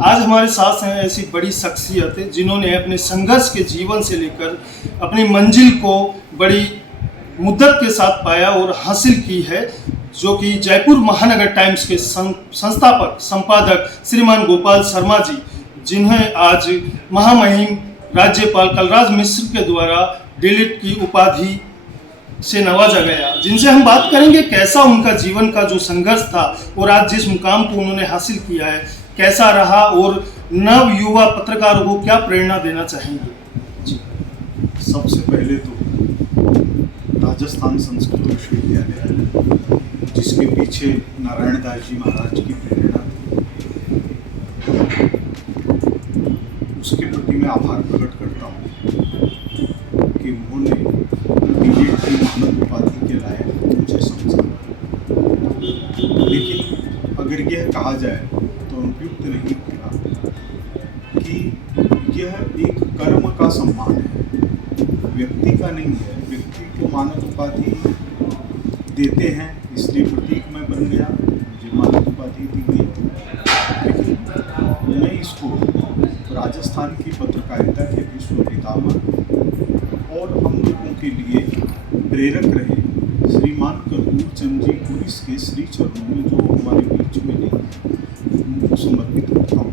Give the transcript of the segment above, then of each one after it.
आज हमारे साथ हैं ऐसी बड़ी शख्सियत जिन्होंने अपने संघर्ष के जीवन से लेकर अपनी मंजिल को बड़ी मुद्दत के साथ पाया और हासिल की है, जो कि जयपुर महानगर टाइम्स के संस्थापक संपादक श्रीमान गोपाल शर्मा जी, जिन्हें आज महामहिम राज्यपाल कलराज मिश्र के द्वारा डीलिट की उपाधि से नवाजा गया, जिनसे हम बात करेंगे कैसा उनका जीवन का जो संघर्ष था और आज जिस मुकाम को उन्होंने हासिल किया है कैसा रहा और नव युवा पत्रकारों को क्या प्रेरणा देना चाहेंगे जी। सबसे पहले तो राजस्थान संस्कृत विश्वविद्यालय, जिसके पीछे नारायण दास जी महाराज की प्रेरणा थी, उसके प्रति मैं आभार प्रकट करता हूँ कि उन्होंने डीलिट की मानद उपाधि के लायक मुझे समझा। लेकिन अगर यह कहा जाए तो अनुपयुक्त नहीं होगा कि यह एक कर्म का सम्मान है, व्यक्ति का नहीं है। व्यक्ति को मानद उपाधि देते हैं इसलिए प्रतीक में बन गया, मुझे मानद उपाधि दी गई। लेकिन मैं इसको राजस्थान की पत्रकारिता के विश्व पितामह और हम लोगों के लिए प्रेरक रहे श्रीमान कपूर चंद जी को इसके श्री चरणों में जो हमारे बीच में नहीं, उनको समर्पित करता हूँ।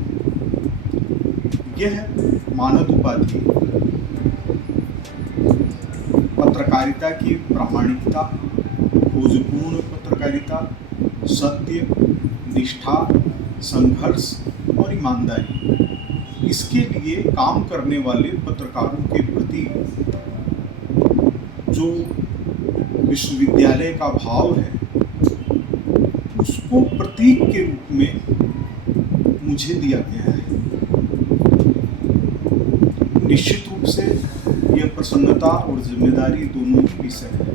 यह मानद उपाधि पत्रकारिता की प्रामाणिकता, खोजपूर्ण पत्रकारिता, सत्य, निष्ठा, संघर्ष और ईमानदारी, इसके लिए काम करने वाले पत्रकारों के प्रति जो विश्वविद्यालय का भाव है, उसको प्रतीक के रूप में मुझे दिया गया है। निश्चित रूप से यह प्रसन्नता और जिम्मेदारी दोनों ही विषय है,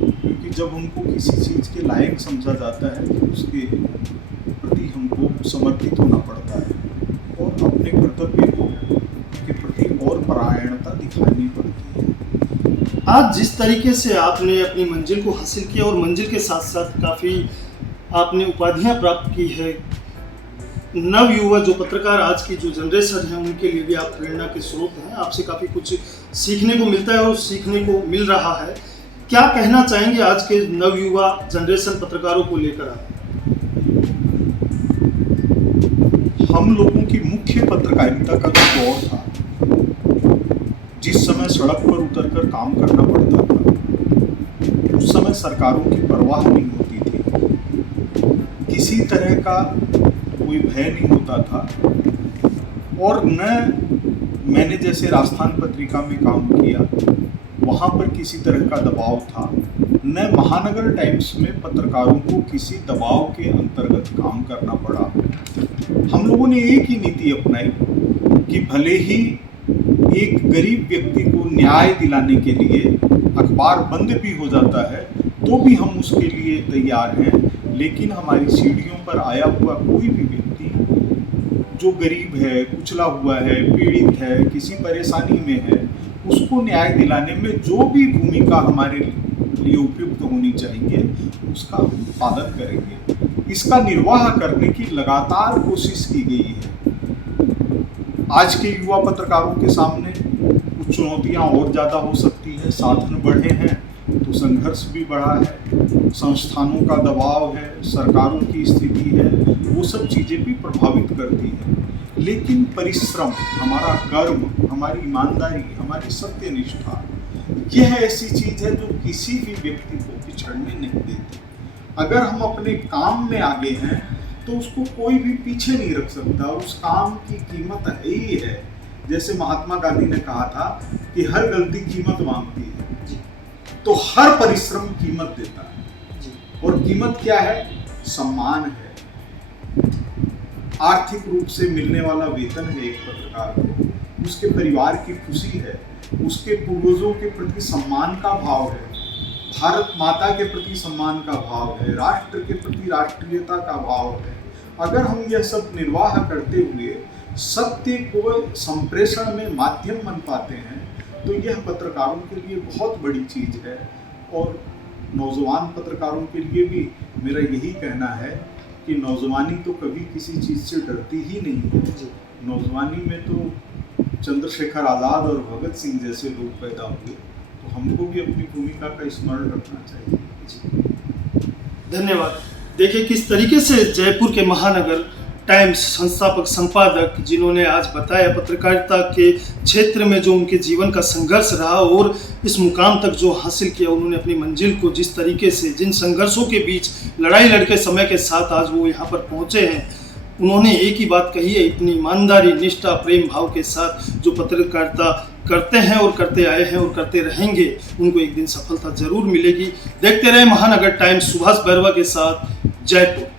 क्योंकि जब हमको किसी चीज़ के लायक समझा जाता है तो उसके प्रति हमको समर्पित होना पड़ता है और अपने कर्तव्य के प्रति और परायणता दिखानी पड़ती है। आज जिस तरीके से आपने अपनी मंजिल को हासिल किया और मंजिल के साथ साथ काफ़ी आपने उपाधियां प्राप्त की है, नव युवा जो पत्रकार आज की जो जनरेशन है उनके लिए भी आप प्रेरणा के स्रोत हैं। आपसे काफ़ी कुछ सीखने को मिलता है और सीखने को मिल रहा है। क्या कहना चाहेंगे आज के नव युवा जनरेशन पत्रकारों को लेकर आप? हम लोगों की मुख्य पत्रकारिता का जो दौर था, जिस समय सड़क पर उतरकर काम करना पड़ता था, उस समय सरकारों की परवाह नहीं होती थी, किसी तरह का कोई भय नहीं होता था। और न मैंने जैसे राजस्थान पत्रिका में काम किया, वहाँ पर किसी तरह का दबाव था, न महानगर टाइम्स में पत्रकारों को किसी दबाव के अंतर्गत काम करना पड़ा। हम लोगों ने एक ही नीति अपनाई कि भले ही एक गरीब व्यक्ति को न्याय दिलाने के लिए अखबार बंद भी हो जाता है तो भी हम उसके लिए तैयार हैं, लेकिन हमारी सीढ़ियों पर आया हुआ कोई भी व्यक्ति जो गरीब है, कुचला हुआ है, पीड़ित है, किसी परेशानी में है, उसको न्याय दिलाने में जो भी भूमिका हमारे लिए उपयुक्त होनी चाहिए उसका पालन करेंगे। इसका निर्वाह करने की लगातार कोशिश की गई है। आज के युवा पत्रकारों के सामने कुछ चुनौतियां और ज़्यादा हो सकती है। साधन बढ़े हैं तो संघर्ष भी बढ़ा है, संस्थानों का दबाव है, सरकारों की स्थिति है, वो सब चीज़ें भी प्रभावित करती हैं। लेकिन परिश्रम, हमारा कर्म, हमारी ईमानदारी, हमारी सत्यनिष्ठा, यह ऐसी चीज़ है जो किसी भी व्यक्ति को पिछड़ने नहीं देती। अगर हम अपने काम में आगे हैं तो उसको कोई भी पीछे नहीं रख सकता। उस काम की कीमत है ही है। जैसे महात्मा गांधी ने कहा था कि हर गलती कीमत मांगती है, तो हर परिश्रम कीमत देता है। और कीमत क्या है? सम्मान है, आर्थिक रूप से मिलने वाला वेतन है एक पत्रकार को, उसके परिवार की खुशी है, उसके पूर्वजों के प्रति सम्मान का भाव है, भारत माता के प्रति सम्मान का भाव है, राष्ट्र के प्रति राष्ट्रीयता का भाव है। अगर हम यह सब निर्वाह करते हुए सत्य को संप्रेषण में माध्यम बन पाते हैं तो यह पत्रकारों के लिए बहुत बड़ी चीज़ है। और नौजवान पत्रकारों के लिए भी मेरा यही कहना है कि नौजवानी तो कभी किसी चीज़ से डरती ही नहीं है। जी। नौजवानी में तो चंद्रशेखर आज़ाद और भगत सिंह जैसे लोग पैदा हुए, तो हमको भी अपनी भूमिका का स्मरण रखना चाहिए। जी। धन्यवाद। देखिए किस तरीके से जयपुर के महानगर टाइम्स संस्थापक संपादक जिन्होंने आज बताया पत्रकारिता के क्षेत्र में जो उनके जीवन का संघर्ष रहा और इस मुकाम तक जो हासिल किया, उन्होंने अपनी मंजिल को जिस तरीके से जिन संघर्षों के बीच लड़ाई लड़के समय के साथ आज वो यहाँ पर पहुँचे हैं, उन्होंने एक ही बात कही है, इतनी ईमानदारी, निष्ठा, प्रेम भाव के साथ जो पत्रकारिता करते हैं और करते आए हैं और करते रहेंगे, उनको एक दिन सफलता जरूर मिलेगी। देखते रहे महानगर टाइम्स। सुभाष बैरवा के साथ, जयपुर।